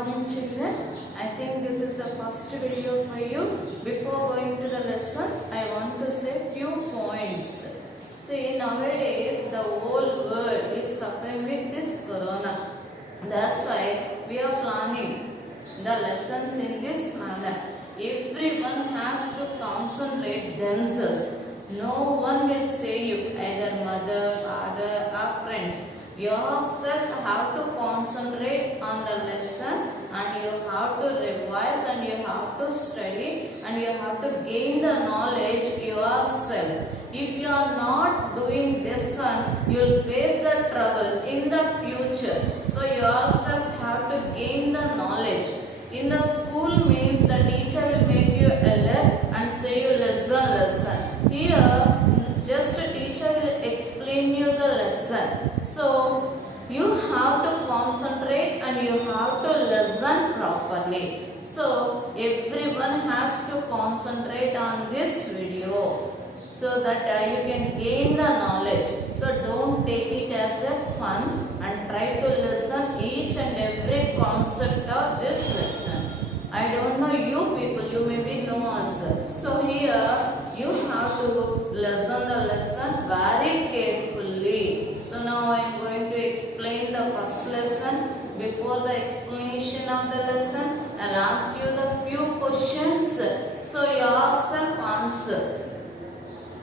morning children. I think this is the first video for you. Before going to the lesson, I want to say few points. See, nowadays the whole world is suffering with this corona. That's why we are planning the lessons in this manner. Everyone has to concentrate themselves. No one will say you, either mother, father or friends. Yourself have to concentrate on the lesson and you have to revise and you have to study and you have to gain the knowledge yourself. If you are not doing this one, you will face the trouble in the future. So yourself have to gain the knowledge. In the school means the teacher will make you alert and say you lesson. Here just a teacher will explain you the lesson. So you have to concentrate and you have to listen properly. So everyone has to concentrate on this video so that you can gain the knowledge. So don't take it as a fun and try to listen each and every concept of this lesson. I don't know you people, you may be know us. So here you have to listen the lesson very carefully. So now I am going to explain the first lesson. Before the explanation of the lesson, I will ask you the few questions. So yourself answer.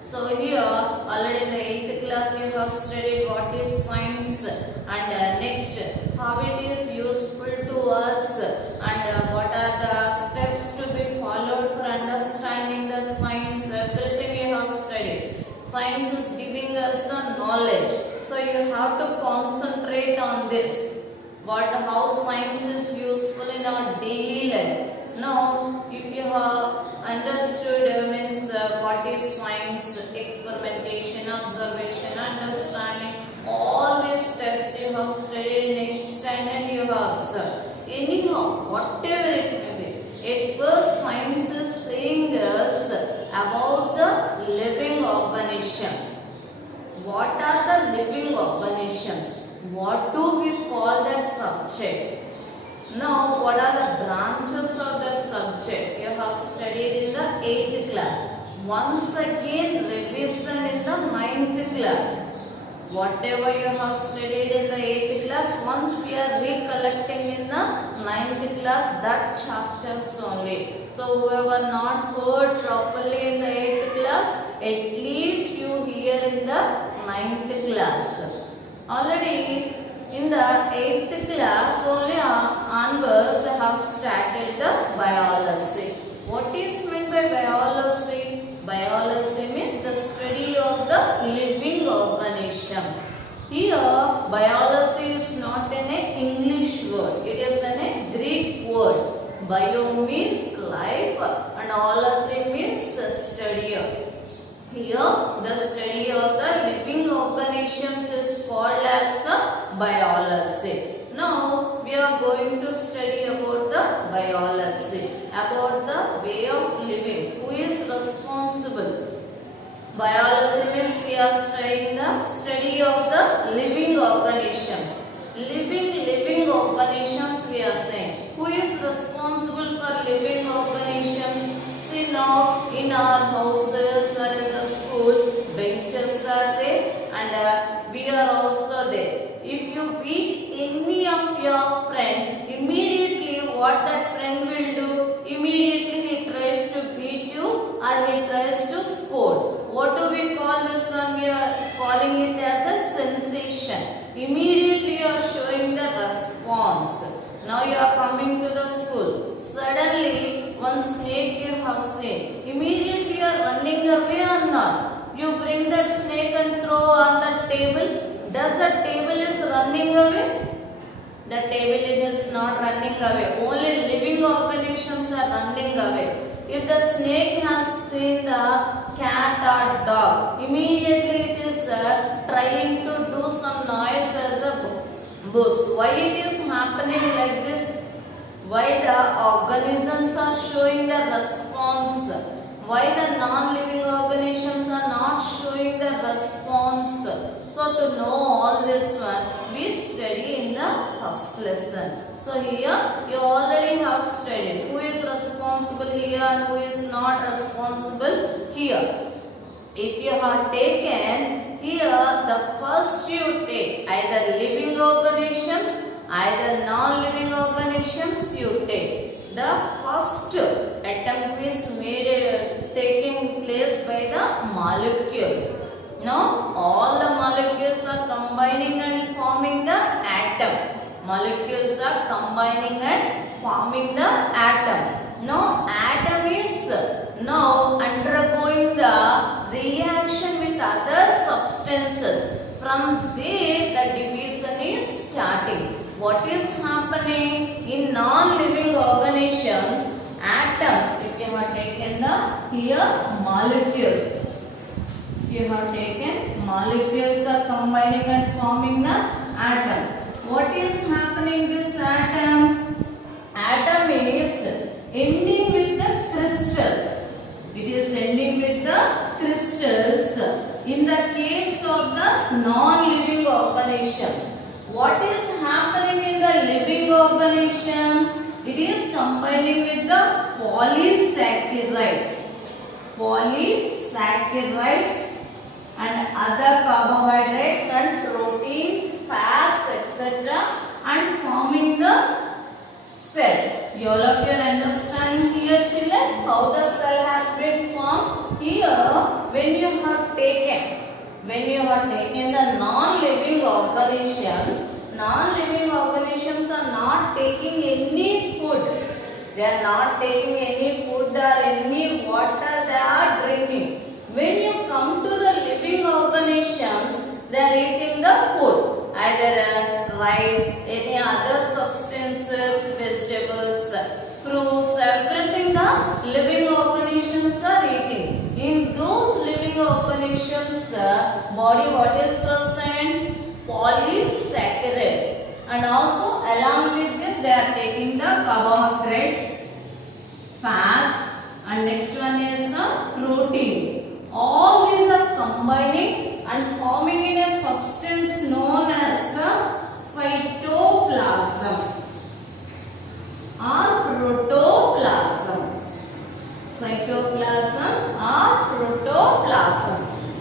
So here already in the 8th class you have studied what is science and next how it is useful to us and what are the steps to be followed for understanding the science. Everything you have studied. Science is giving us the knowledge. So you have to concentrate on this. How science is useful in our daily life. Now, if you have understood means what is science, experimentation, observation, understanding, all these steps you have studied in 8th standard you have observed. Anyhow, whatever it may be, at first science is saying us about the living organisms. What are the living organisms? What do we call that subject? Now, what are the branches of the subject? You have studied in the 8th class. Once again, revision in the 9th class. Whatever you have studied in the 8th class, once we are recollecting in the 9th class, that chapters only. So, whoever not heard properly in the 8th class, at least you hear in the 9th class. Already in the 8th class only onwards I have started the biology. What is meant by biology? Biology means the study of the living organisms. Here biology is not an English word. It is a Greek word. Bio means life and ology means study. Here the study of the living organisms is called as biology. Now we are going to study about the biology, about the way of living. Who is responsible? Biology means we are studying the study of the living organisms. Living organisms we are saying. Who is responsible for living organisms? See now in our houses or in the school, benches are there and we are also there. If you beat any of your friend, immediately what that friend will do? Immediately he tries to beat you or he tries to scold. What do we call this one? We are calling it as a sensation. Immediately you are showing the response. Now you are coming to the school. Suddenly one snake you have seen. Immediately you are running away or not? You bring that snake and throw on the table. Does the table is running away? The table is not running away. Only living organisms are running away. If the snake has seen the cat or dog, immediately it is trying to do some noise as a bush. Why it is happening like this? Why the organisms are showing the response? Why the non-living organisms are not showing the response? So to know all this one, we study in the first lesson. So here you already have studied who is responsible here and who is not responsible here. If you have taken here, the first you take either living organisms, either non-living organisms you take. The first attempt is made taking place by the molecules. Now all the molecules are combining and forming the atom. Molecules are combining and forming the atom. Now atom is now undergoing the reaction with other substances. From there the division is starting. What is happening in non-living organisms? Atoms. If you have taken the here molecules. You have taken molecules are combining and forming the atom. What is happening this atom? Atom is ending with the crystals. It is ending with the crystals in the case of the non-living organisms. What is happening in the living organisms? It is combining with the polysaccharides. Polysaccharides and other carbohydrates and proteins, fats, etc. and forming the cell. You all of you are understanding here, children, how the cell has been formed. Here, when you have taken the non-living organisms are not taking any food. They are not taking any food or any water they are drinking. When you come to the living organisms, they are eating the food, either rice, any other substances, vegetables, fruits, everything the living organisms are eating. In those living organisms, body what is present? Polysaccharides. And also along with this they are taking the carbohydrates, fats, and next one is the proteins. All these are combining and forming in a substance known as the cytoplasm or protoplasm. Cytoplasm or protoplasm.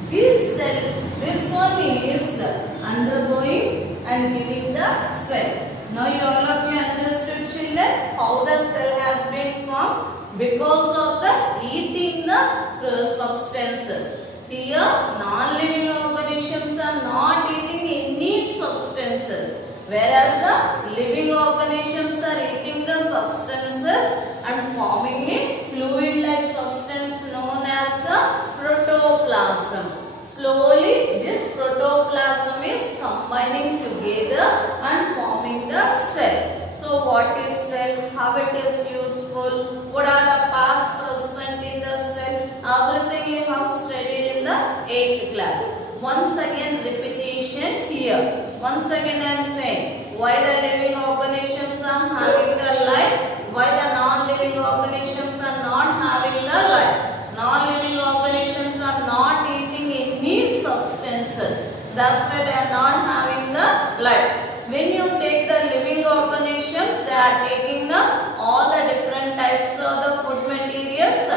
This one is undergoing and giving the cell. Now you all of you understood, children, how the cell has been formed because of the eating the substances. Here non-living organisms are not eating any substances, whereas the living organisms are eating the substances and forming a fluid-like substance known as the protoplasm. Slowly this protoplasm is combining together and forming the cell. So what is cell? How it is useful? What are the parts present in the cell? Everything you have studied in the 8th class. Once again repetition here. Once again I am saying why the living organisms are having the life, why the non-living organisms are not having the life. Non-living organisms are not eating any substances. That's why they are not having the life. When you take the living organisms, they are taking all the different types of the food materials.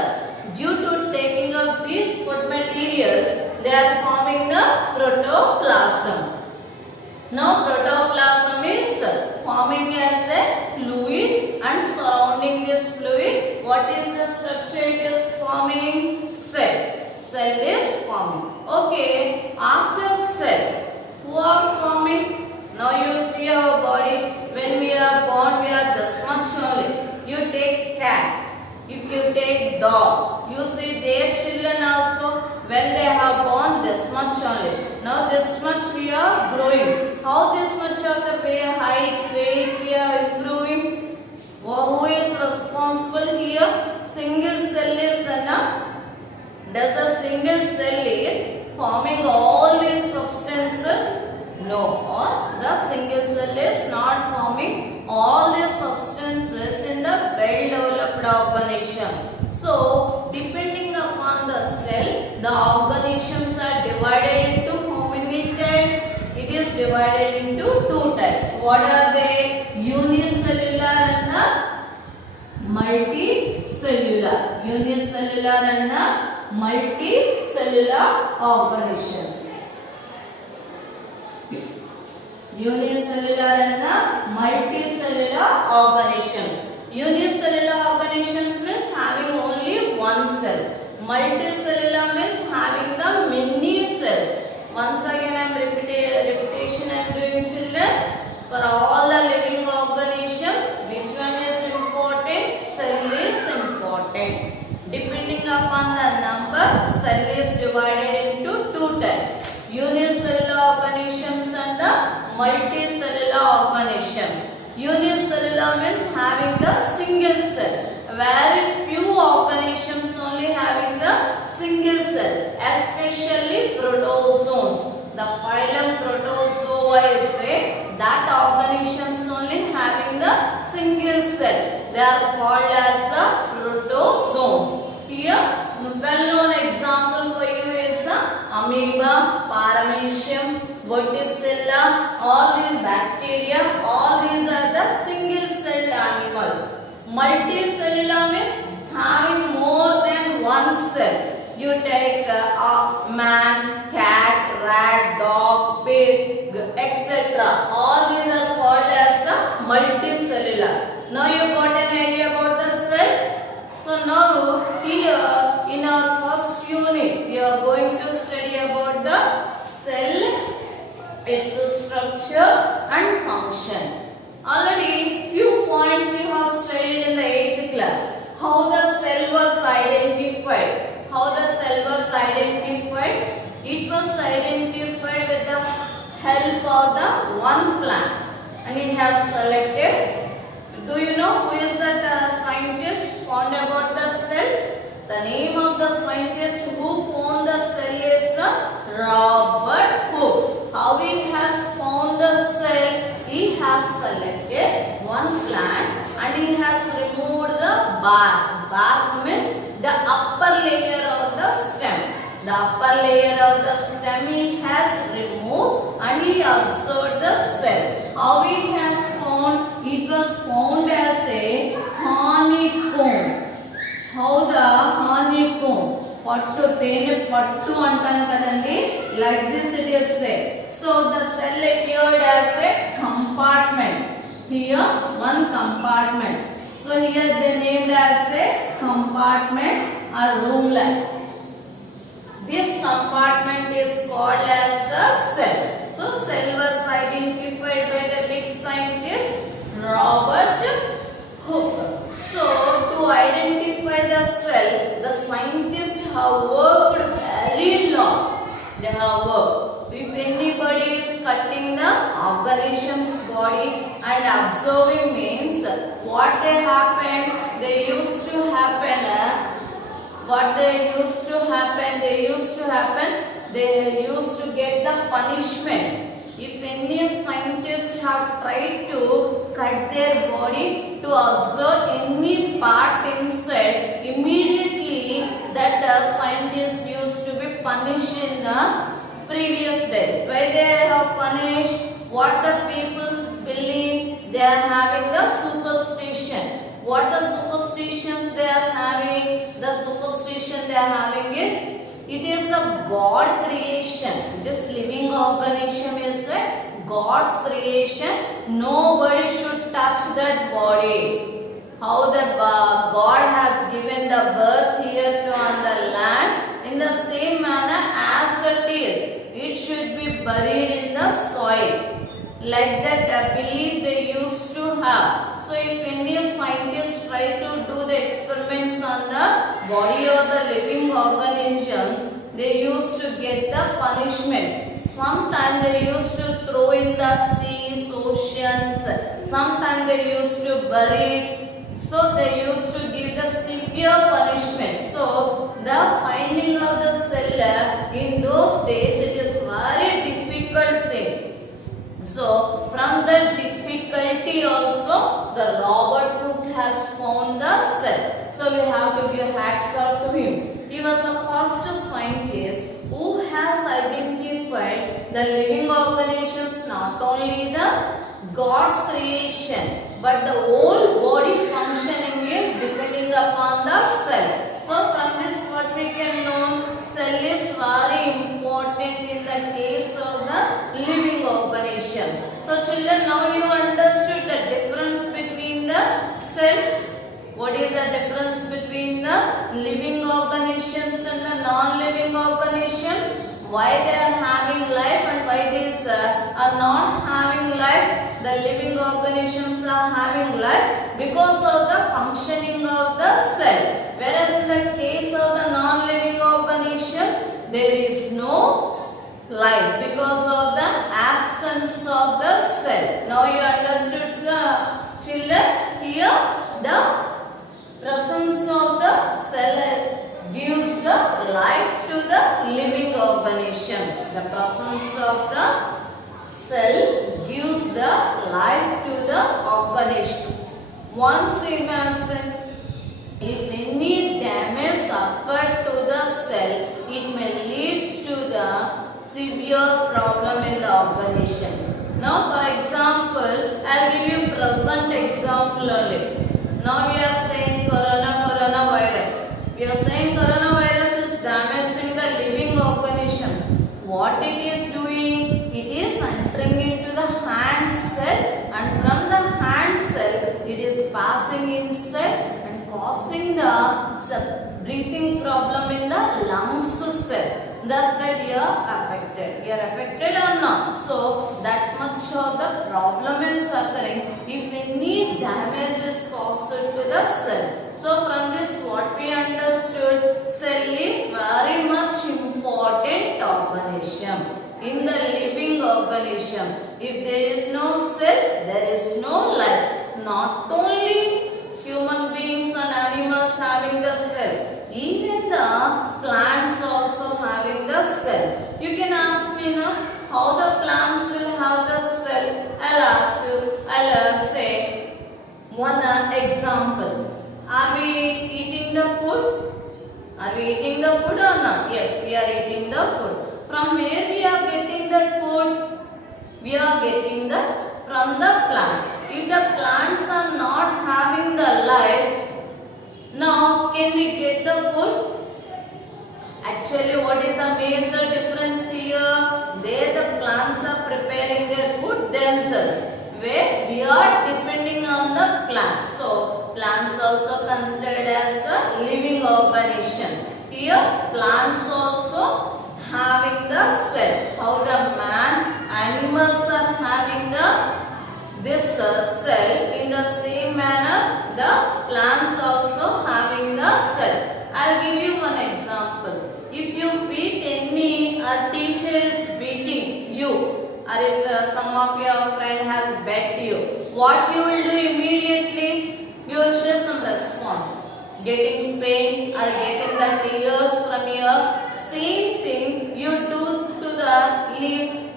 Due to taking of these food materials, they are forming the protoplasm. Now protoplasm is forming as a fluid, and surrounding this fluid, what is the structure it is forming? Cell. Cell is forming. Okay, after cell, who are forming? Now you see our body, when we are born, we are this much only. You take cat. If you take dog, you see their children also, when they have born, this much only. Now this much we are growing. How this much of the height, weight we are improving? Who is responsible here? Single cell is enough. Does a single cell is forming all these substances? No, or the single cell is not forming all the substances in the well-developed organism. So, depending upon the cell, the organisms are divided into how many types? It is divided into two types. What are they? Unicellular and the multicellular. Unicellular and the multicellular organisms. Unicellular and the multicellular organisms. Unicellular organisms means having only one cell. Multicellular means having the many cells. Once again I am repetition I am doing, children. For all the living organisms, which one is important? Cell is important. Depending upon the number, cell is divided into two types. Unicellular organisms and the multicellular organisms. Unicellular means having the single cell, wherein few organisms only having the single cell, especially protozoans. The phylum Protozoa is that organisms only having the single cell. They are called as the protozoans. Here, well-known example for you is amoeba, paramecium, verticilla, all these bacteria, all these are the single-celled animals. Multicellular means having more than one cell. You take a man, cat, rat, dog, pig, etc. All these are called as the multicellular. Now you got an idea about the cell? So now here in our first unit we are going to study about the cell, its structure and function. Already few points you have studied in the 8th class. How the cell was identified. How the cell was identified? It was identified with the help of the one plant, and it has selected. Do you know who is that scientist found about the cell? The name of the scientist who found the cell is Robert Hooke. How he has found the cell? He has selected one plant and he has removed the bark. Bark means the upper layer of the stem. The upper layer of the stem he has removed and he observed the cell. How he has found? It was found as a honeycomb. How the honeycomb? Pattu tene pattu antan kadandi. Like this it is said. So the cell appeared as a compartment. Here one compartment. So here they named as a compartment or room-like. This compartment is called as a cell. So cell was identified by the big scientist Robert Hooke. So to identify the cell, the scientists have worked very long. They have worked. If anybody is cutting the organism's body and observing means what they happen, they used to happen. They used to get the punishments. If any scientists have tried to cut their body to observe any part inside, immediately that scientist used to be punished in the previous days. Why they have punished? What the people believe? They are having the superstition. What the superstitions they are having? The superstition they are having is it is a God creation. This living organism is a God's creation. Nobody should touch that body. How the God has given the birth here to on the land, in the same manner as it is, it should be buried in the soil. Like that belief they used to have. So if any scientists try to do the experiments on the body of the living organisms, they used to get the punishments. Sometimes they used to throw in the seas, oceans. Sometimes they used to bury. So they used to give the severe punishment. So the finding of the cell in those days, it is very difficult thing. So from the difficulty also, the Robert Hooke has found the cell. So we have to give hats off to him. He was the first scientist who has identified the living organisms, not only the God's creation, but the whole body functioning is depending upon the cell. So from this what we can know, cell is very important in the case of the living organism. So children, now you understood the difference between the cell. What is the difference between the living organisms and the non-living organisms? Why they are having life and why these are not having life? The living organisms are having life because of the functioning of the cell. Whereas in the case of the non-living organisms, there is no life because of the absence of the cell. Now you understood, children? Here the presence of the cell gives the life to the living organisms. The presence of the cell gives the life to the organisms. Once imagine, if any damage occurred to the cell, it may lead to the severe problem in the organisms. Now for example, I will give you present example only. Now we are saying coronavirus. We are saying coronavirus is damaging the living organisms. What it is doing? It is entering into the hand cell, and from the hand cell it is passing inside and causing the breathing problem in the lungs cell. Thus that you are affected. You are affected or not? So that much of the problem is occurring if any damage is caused to the cell. So from this what we understood, cell is very much important organism in the living organism. If there is no cell, there is no life. Not only human beings and animals having the cell, even the plants also having the cell. You can ask me now, how the plants will have the cell? I'll ask you, I'll say one example. Are we eating the food? Are we eating the food or not? Yes, we are eating the food. From where we are getting that food? We are getting that from the plants. If the plants are not having the life, now can we get the food? Actually, what is the major difference here? There the plants are preparing their food themselves, where we are depending on the plants. So plants also considered as a living organism. Here plants also having the cell. How the animals are having this cell, in the same manner the plants also having the cell. I'll give you one example. If you beat any, a teacher is beating you, or if some of your friend has bet you, what you will do immediately? You will show some response. Getting pain or getting the tears from your, same thing you do to the leaves.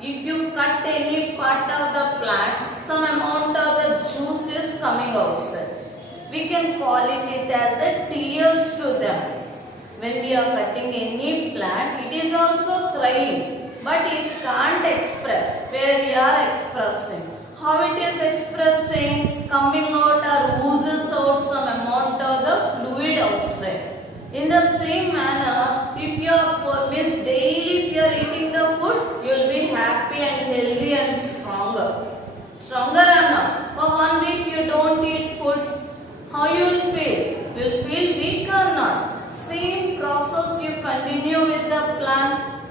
If you cut any part of the plant, some amount of the juice is coming outside. We can call it as a tears to them. When we are cutting any plant, it is also crying, but it can't express where we are expressing. How it is expressing? Coming out or oozes out some amount of the fluid outside. In the same manner, if you are daily, if you are eating the food, you will be happy and healthy and stronger. Stronger or not? For 1 week you don't eat food, how you will feel? You will feel weak or not? Same process you continue with the plant.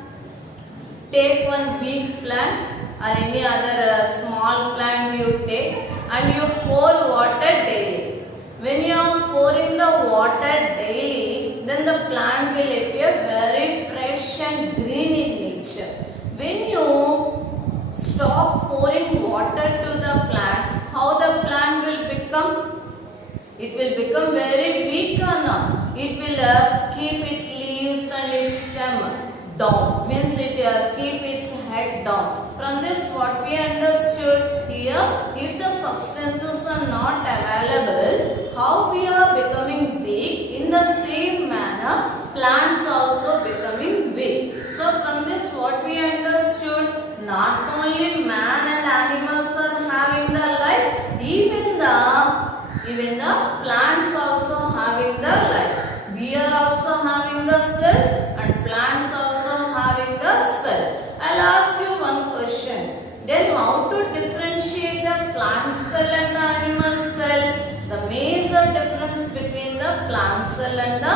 Take one big plant or any other small plant you take and you pour water daily. When you are pouring the water daily, then the plant will appear very fresh and green in nature. When you stop pouring water to the plant, how the plant will become? It will become very weak or not? It will keep its leaves and its stem down, means it keep its head down. From this what we understood here, if the substances are not available, how we are becoming weak, in the same manner plants also becoming weak. So from this what we understood, not only man and animals are having the life, even the plants also having the life. We are also having the cells and plants also having the cell. I'll ask you one question. Then how to differentiate the plant cell and the animal cell? The major difference between the plant cell and the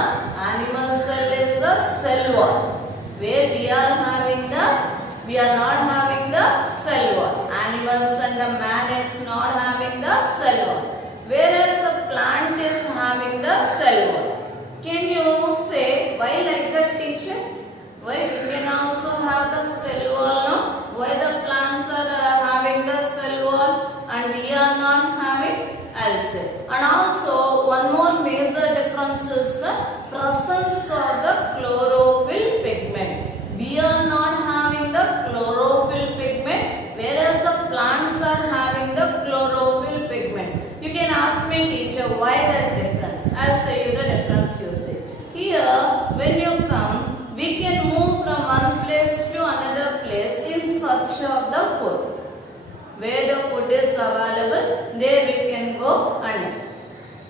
animal cell is the cell wall. Where we are not having the cell wall. Animals and the man is not having the cell wall. Whereas the plant is having the cell wall. Can you say why like that, teacher? Why we can also have the cell wall now? Why the plants are having the cell wall and we are not having? I'll say. And also one more major difference is the presence of the chlorophyll pigment. We are not having the chlorophyll pigment, whereas the plants are having the chlorophyll pigment. You can ask me, teacher, why that difference? I'll say you the difference you see. Here, when you come, we can move from one place to another place in search of the food. Where the food is available, there we can go and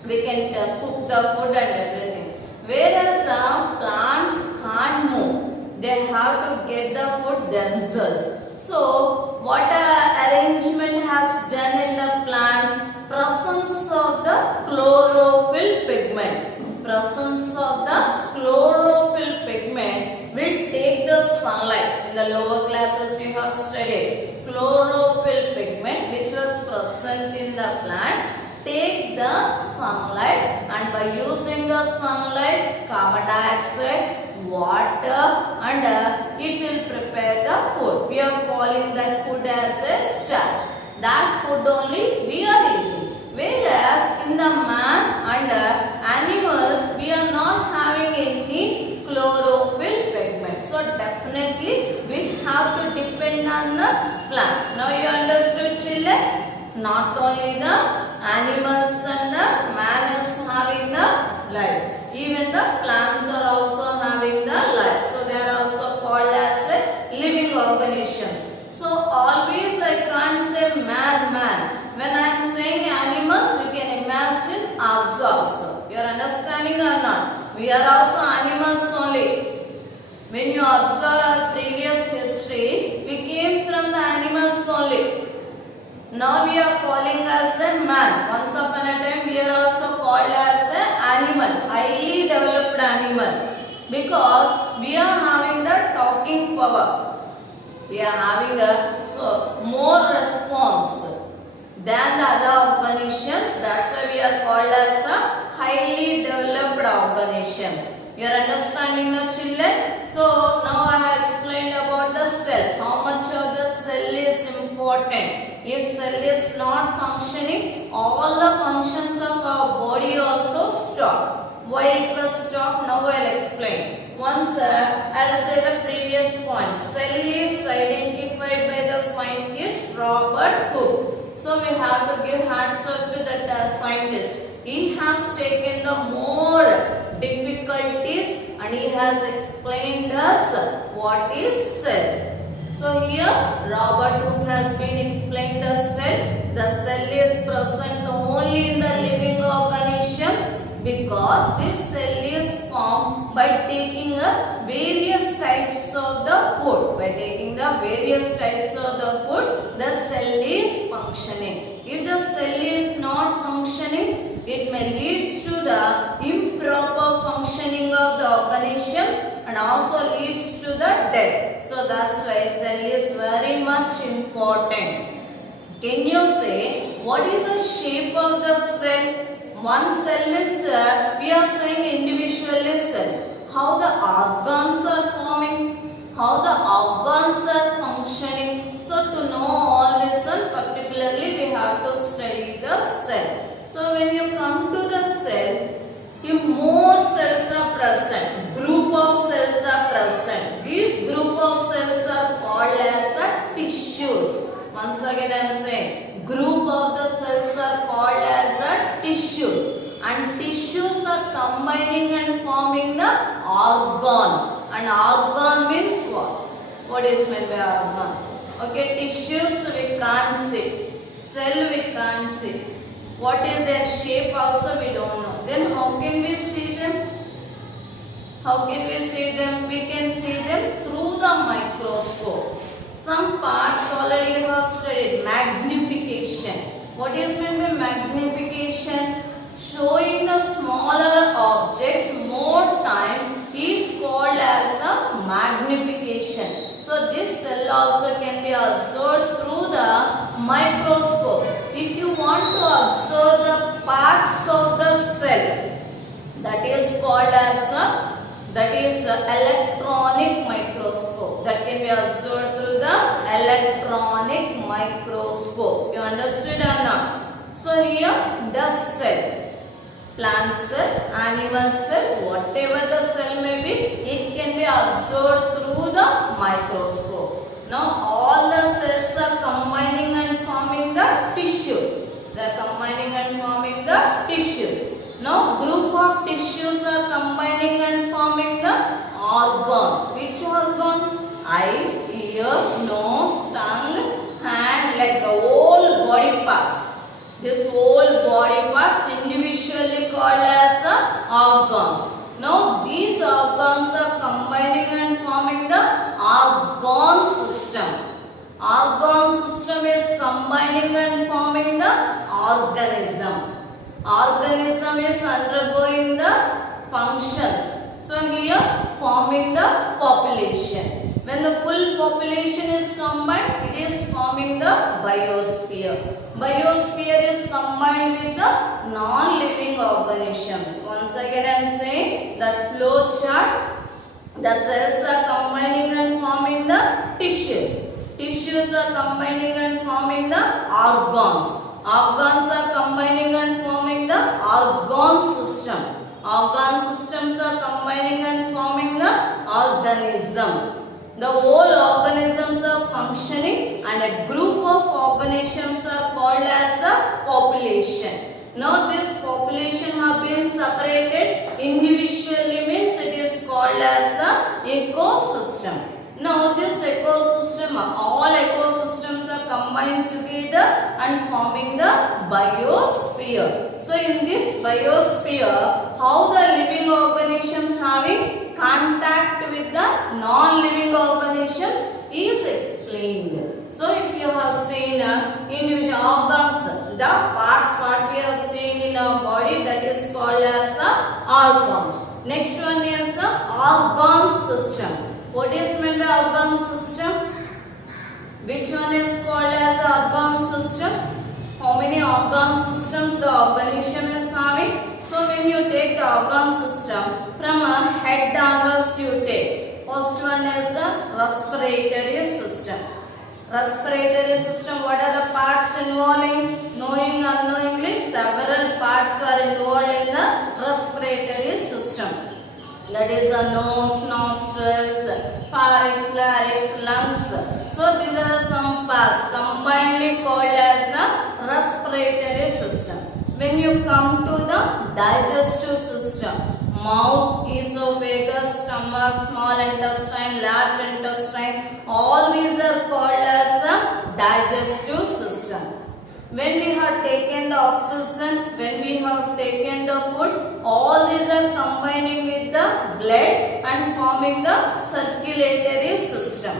we can cook the food and everything. Whereas the plants can't move, they have to get the food themselves. So, what arrangement has done in the plants? Presence of the chlorophyll pigment. Presence of the chlorophyll pigment will take the sunlight. In the lower classes you have studied. Chlorophyll pigment which was present in the plant take the sunlight, and by using the sunlight, carbon dioxide, water, and it will prepare the food. We are calling that food as a starch. That food only we are eating. Whereas in the man and animals, we are not having any chlorophyll pigment. So definitely we have to depend on the plants. Now you understood, children? Not only the animals and the man is having the life. Even the plants are also having the life. So they are also called as living organisms. So always I can't say man. When I am saying animals, we can imagine us also. You are understanding or not? We are also animals only. When you observe our previous history, we came from the animals only. Now we are calling as a man. Once upon a time we are also called as an animal, highly developed animal. Because we are having the talking power. We are having more response than the other organisms. That's why we are called as a highly developed organisms. You are understanding now, children? So now I have explained about the cell. How much of the cell is important. If cell is not functioning, all the functions of our body also stop. Why it will stop? Now I will explain. Once I will say the previous point. Cell is identified by the scientist Robert Hooke. So we have to give hats up to that scientist. He has taken the more difficulties and he has explained us what is cell. So here Robert Hooke has been explained the cell. The cell is present only in the living organisms because this cell is formed by taking various types of the food. By taking the various types of the food, the cell is functioning. If the cell is not functioning, it may lead to the improper functioning of the organisms and also leads to the death. So that's why cell is very much important. Can you say what is the shape of the cell? One cell means we are saying individually cell. How the organs are forming, how the organs are functioning. So to know all this one, particularly we have to study the cell. So when you come to the cell, if more cells are present, group of cells are present, these group of cells are called as the tissues. Once again I am saying, group of the cells are called as the tissues, and tissues are combining and forming the organ. And organ means what? What is meant by organ? Okay, tissues we can't see, cell we can't see. What is their shape also we don't know. Then how can we see them? How can we see them? We can see them through the microscope. Some parts already you have studied. Magnification. What is meant by magnification? Showing the smaller objects more time is called as the magnification. So this cell also can be observed through the microscope. If you want to observe the parts of the cell, that is called as electronic microscope. That can be observed through the electronic microscope. You understood or not? So here dust cell, plant cell, animal cell, whatever the cell may be, it can be observed through the microscope. Now all the cells are combining and forming the tissues. They are combining and forming the tissues. Now group of tissues are combining and forming the organ. Which organs? Eyes, ear, nose, tongue, hand, like the whole body parts. This whole body parts individually called as the organs. Now these organs are combining and forming the organ system. Organ system is combining and forming the organism. Organism is undergoing the functions. So here forming the population. When the full population is combined, it is forming the biosphere. Biosphere is combined with the non-living organisms. Once again I am saying that flow chart. The cells are combining and forming the tissues. Tissues are combining and forming the organs. Organs are combining and forming the organ system. Organ systems are combining and forming the organism. The whole organisms are functioning, and a group of organisms are called as the population. Now this population have been separated individually, means it is called as the ecosystem. Now this ecosystem, all ecosystems are combined together and forming the biosphere. So in this biosphere, how the living organisms having contact with the non-living organisms is explained. So if you have seen individual organs, the parts what we are seeing in our body, that is called as the organs. Next one is the organ system. What is meant by organ system? Which one is called as the organ system? How many organ systems the organism is having? So when you take the organ system, from a head downwards you take. First one is the respiratory system. Respiratory system, what are the parts involving? Knowing or unknowingly, several parts are involved in the respiratory system. That is the nose, nostrils, pharynx, larynx, lungs. So these are some parts combinedly called as the respiratory system. When you come to the digestive system, mouth, esophagus, stomach, small intestine, large intestine, all these are called as the digestive system. When we have taken the oxygen, when we have taken the food, all these are combining with the blood and forming the circulatory system.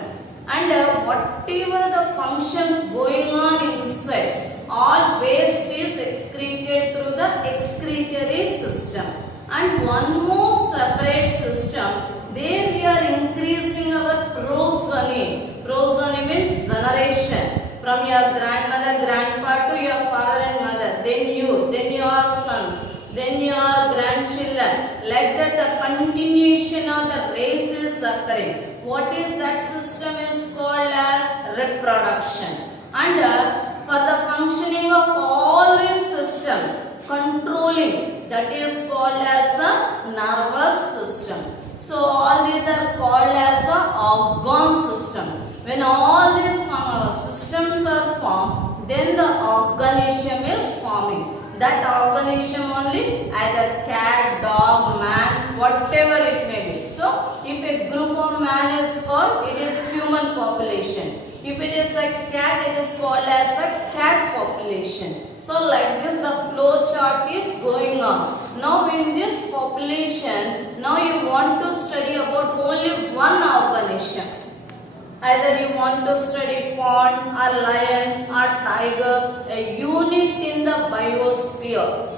And whatever the functions going on inside, all waste is excreted through the excretory system. And one more separate system, there we are increasing our progeny. Progeny means generation. From your grandmother, grandpa to your father and mother, then you, then your sons, then your grandchildren. Like that the continuation of the race is occurring. What is that system is called as reproduction. And for the functioning of all these systems, controlling. That is called as a nervous system. So all these are called as a organ system. When all these systems are formed, then the organism is forming. That organism only, either cat, dog, man, whatever it may be. So if a group of man is called, it is human population. If it is a cat, it is called as a cat population. So like this the flow chart is going on. Now in this population, now you want to study about only one organism. Either you want to study pond or lion or tiger, a unit in the biosphere.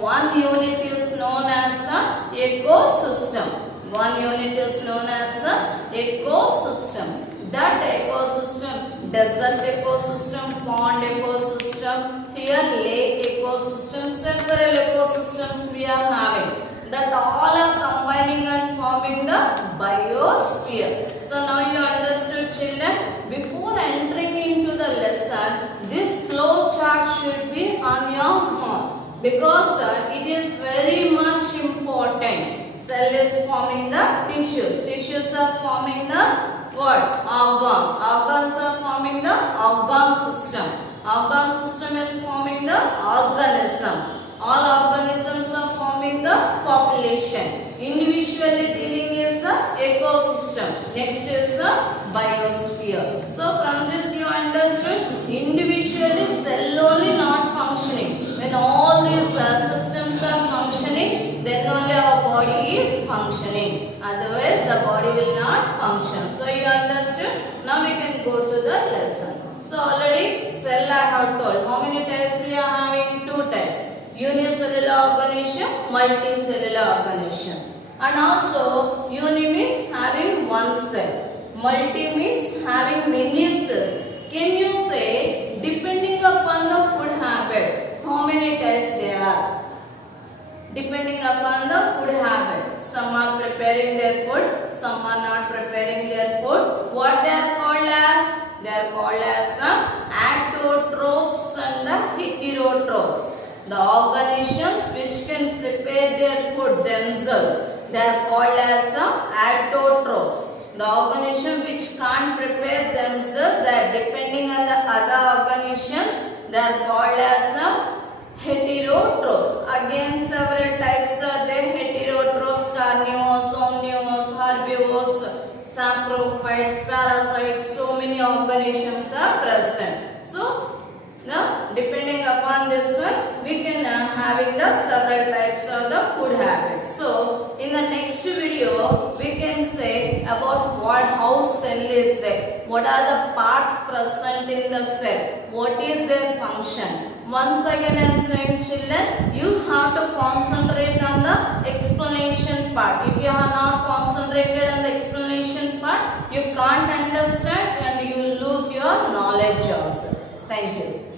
One unit is known as an ecosystem. One unit is known as an ecosystem. That ecosystem, desert ecosystem, pond ecosystem, here lake ecosystem, several ecosystems we are having. That all are combining and forming the biosphere. So now you understood, children. Before entering into the lesson, this flow chart should be on your phone because it is very much important. Cell is forming the tissues. Tissues are forming the what? Organs. Organs are forming the organ system. Organ system is forming the organism. All organisms are forming the population. Individually dealing is the ecosystem. Next is the biosphere. So from this you understood, individually cell only not functioning. When all these systems are functioning, then only our body is functioning. Otherwise the body will not function. So you understood? Now we can go to the lesson. So already cell I have told. How many types we are having? Two types. Unicellular organism, multicellular organism. And also uni means having one cell. Multi means having many cells. Can you say, depending upon the food habit, how many types there are? Depending upon the food habit. Some are preparing their food, some are not preparing their food. What they are called as? They are called as the autotrophs and the heterotrophs. The organisms which can prepare their food themselves, they are called as autotrophs. The organism which can't prepare themselves, they are depending on the other organisms, they are called as heterotrophs. Again several types are there. Heterotrophs, carnivores, omnivores, herbivores, saprophytes, parasites. So many organisms are present. So now, depending upon this one, we can having the several types of the food habits. So, in the next video, we can say about how cell is there. What are the parts present in the cell? What is their function? Once again, I am saying, children, you have to concentrate on the explanation part. If you are not concentrated on the explanation part, you can't understand and you lose your knowledge also. Thank you.